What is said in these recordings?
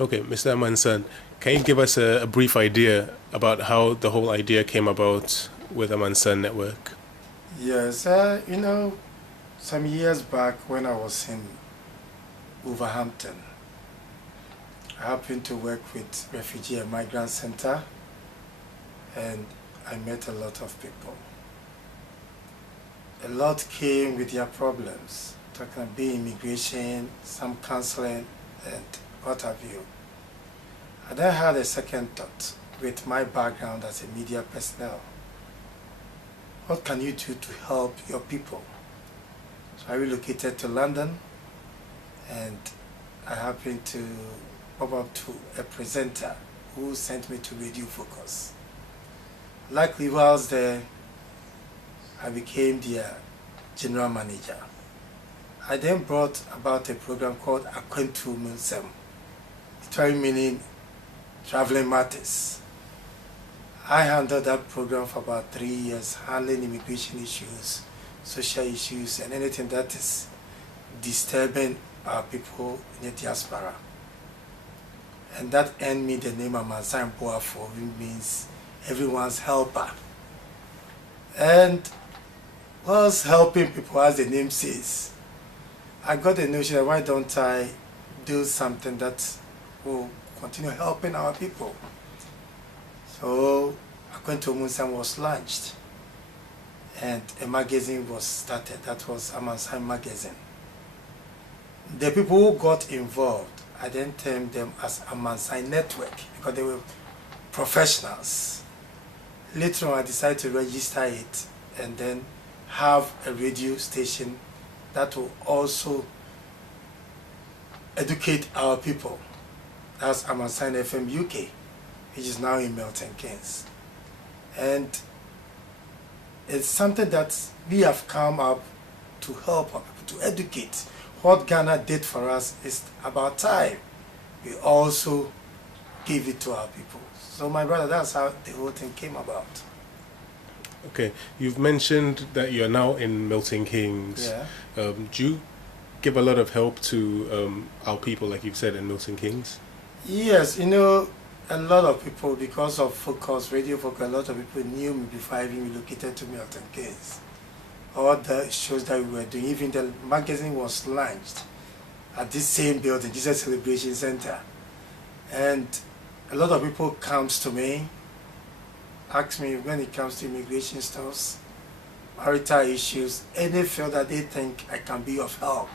Okay, Mr. Amansan, can you give us a brief idea about how the whole idea came about with Amansan Network? Yes, some years back when I was in Wolverhampton, I happened to work with Refugee and Migrant Center, and I met a lot of people. A lot came with their problems, talking about immigration, some counseling, and what have you. I then had a second thought with my background as a media personnel. What can you do to help your people? So I relocated to London, and I happened to pop up to a presenter who sent me to Radio Focus. Luckily, whilst there, I became their general manager. I then brought about a program called Akwentu Munsem, literally meaning traveling matters. I handled that program for about 3 years, handling immigration issues, social issues, and anything that is disturbing our people in the diaspora. And that earned me the name Amansan Boafo, which means everyone's helper. And whilst helping people, as the name says, I got the notion that why don't I do something that will continue helping our people. So Akwentu Munsam was launched, and a magazine was started. That was Amansan Magazine. The people who got involved, I then termed them as Amansan Network because they were professionals. Later on, I decided to register it and then have a radio station that will also educate our people. That's Amansan FM UK, which is now in Milton Keynes. And it's something that we have come up to help our people, to educate. What Ghana did for us is about time. We also gave it to our people. So my brother, that's how the whole thing came about. Okay, you've mentioned that you're now in Milton Keynes. Yeah. Do you give a lot of help to our people, like you've said, in Milton Keynes? Yes, a lot of people, because of Focus, Radio Focus, a lot of people knew me before I even relocated to Milton Keynes. All the shows that we were doing, even the magazine was launched at this same building, Jesus Celebration Center. And a lot of people comes to me, ask me when it comes to immigration stuff, marital issues, any field that they think I can be of help.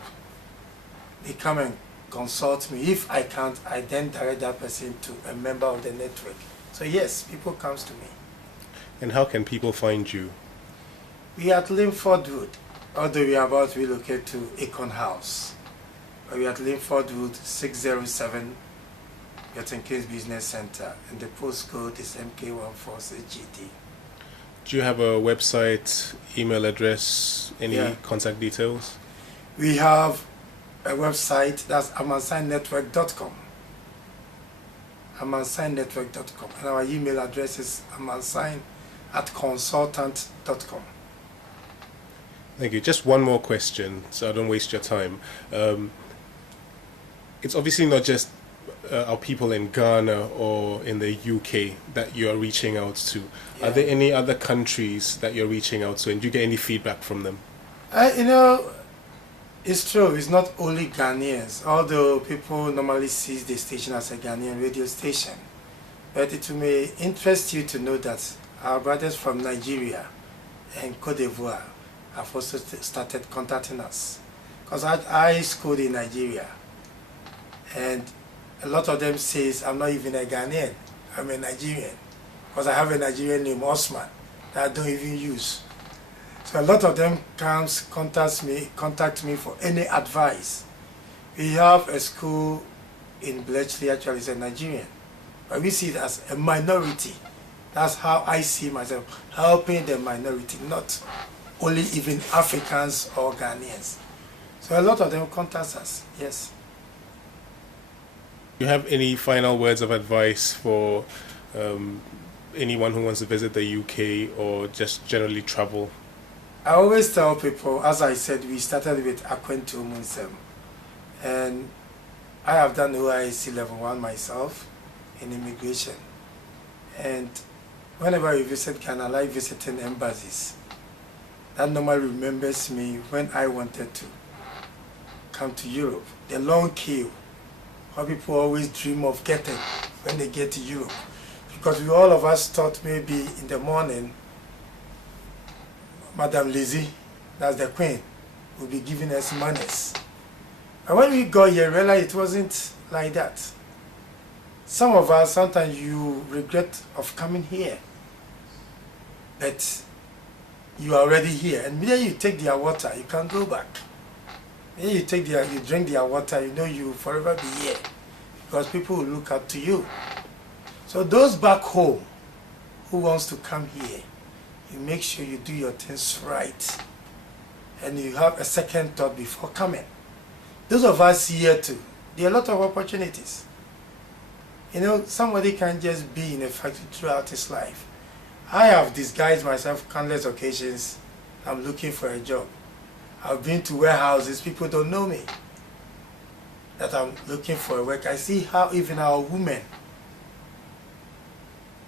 They come and consult me. If I can't, I then direct that person to a member of the network. So yes, people comes to me. And how can people find you? We are at Linford Road, although we are about to relocate to Akon House. But we are at Linford Road, 607, Milton Keynes Business Center, and the postcode is MK146GD. Do you have a website, email address, any contact details? We have a website, that's amansannetwork.com. amansannetwork.com. And our email address is amansan@consultant.com. Thank you. Just one more question, so I don't waste your time. It's obviously not just our people in Ghana or in the UK that you are reaching out to. Yeah. Are there any other countries that you're reaching out to, and do you get any feedback from them? It's true, it's not only Ghanaians, although people normally see the station as a Ghanaian radio station. But it may interest you to know that our brothers from Nigeria and Cote d'Ivoire have also started contacting us. Because I schooled in Nigeria, and a lot of them says I'm not even a Ghanaian, I'm a Nigerian. Because I have a Nigerian name, Osman, that I don't even use. So a lot of them contact me for any advice. We have a school in Bletchley, actually it's a Nigerian, but we see it as a minority. That's how I see myself, helping the minority, not only even Africans or Ghanaians. So a lot of them contact us, yes. Do you have any final words of advice for anyone who wants to visit the UK or just generally travel? I always tell people, as I said, we started with Akwentu Munsem, and I have done OIC level 1 myself in immigration. And whenever we visit Ghana, I like visiting embassies. That normally remembers me when I wanted to come to Europe. The long queue, what people always dream of getting when they get to Europe. Because we all of us thought maybe in the morning, Madame Lizzie, that's the queen, will be giving us monies. And when we got here, we realized it wasn't like that. Some of us, sometimes you regret of coming here, but you are already here. And when you take their water, you can't go back. When you drink their water, you know you will forever be here, because people will look up to you. So those back home who wants to come here, you make sure you do your things right, and you have a second thought before coming. Those of us here too, there are a lot of opportunities. You know, somebody can just be in a factory throughout his life. I have disguised myself countless occasions. I'm looking for a job. I've been to warehouses, people don't know me, that I'm looking for work. I see how even our women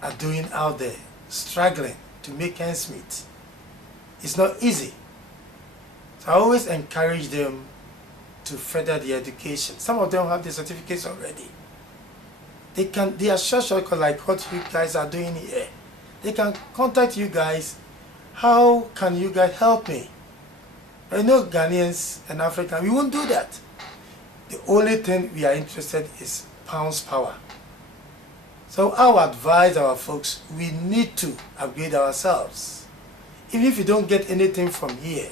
are doing out there, struggling to make ends meet. It's not easy. So I always encourage them to further their education. Some of them have the certificates already. They are short like what you guys are doing here. They can contact you guys. How can you guys help me? I know Ghanaians and Africans, we won't do that. The only thing we are interested is pounds power. So I would advise our folks, we need to upgrade ourselves. Even if you don't get anything from here,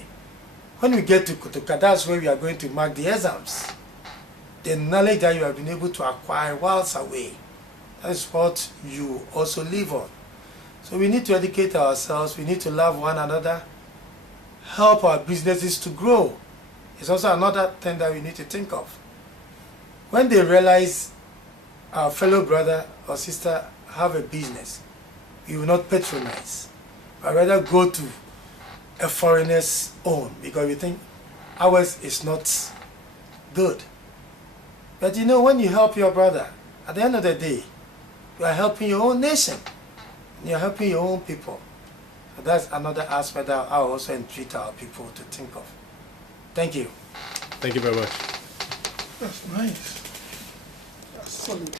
when we get to Kotoka, that's where we are going to mark the exams. The knowledge that you have been able to acquire whilst away, that is what you also live on. So we need to educate ourselves, we need to love one another, help our businesses to grow. It's also another thing that we need to think of. When they realize our fellow brother or sister have a business, we will not patronize, but rather go to a foreigner's own, because we think ours is not good. But you know, when you help your brother, at the end of the day, you are helping your own nation. You are helping your own people. So that's another aspect that I also entreat our people to think of. Thank you. Thank you very much. That's nice. That's solid.